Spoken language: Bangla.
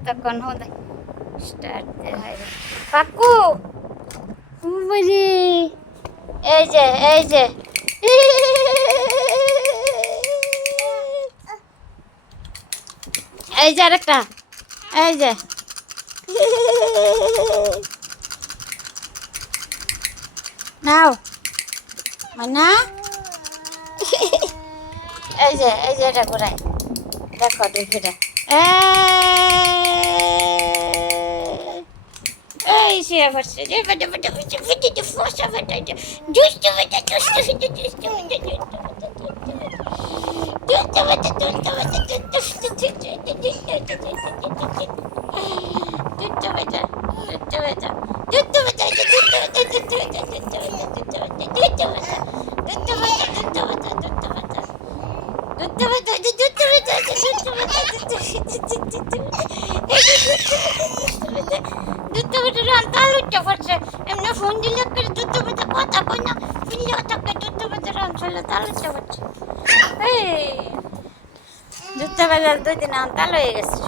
এতক্ষণ হতে স্টার্ট হয় কাকু বাড়ি এই যে এই যে আরেকটা এই যে নাও মানা এই যে এটা ঘুরাই দেখো দুঃখীটা এই শুয়ে পড়ছে যে বেটা বেটা বেটা বেটা যে ফসা বেটা দুষ্ট বেটা দুষ্ট বেটা দুষ্ট বেটা দুষ্ট বেটা দুষ্ট এমনি ফোন দিলে দুধ বেটা কথা কই না ফিরলে তাকে দুধ বেটা রান চলে তালুটা পড়ছে এই দুধ বেটার 2 দিন তাল হয়ে গেছে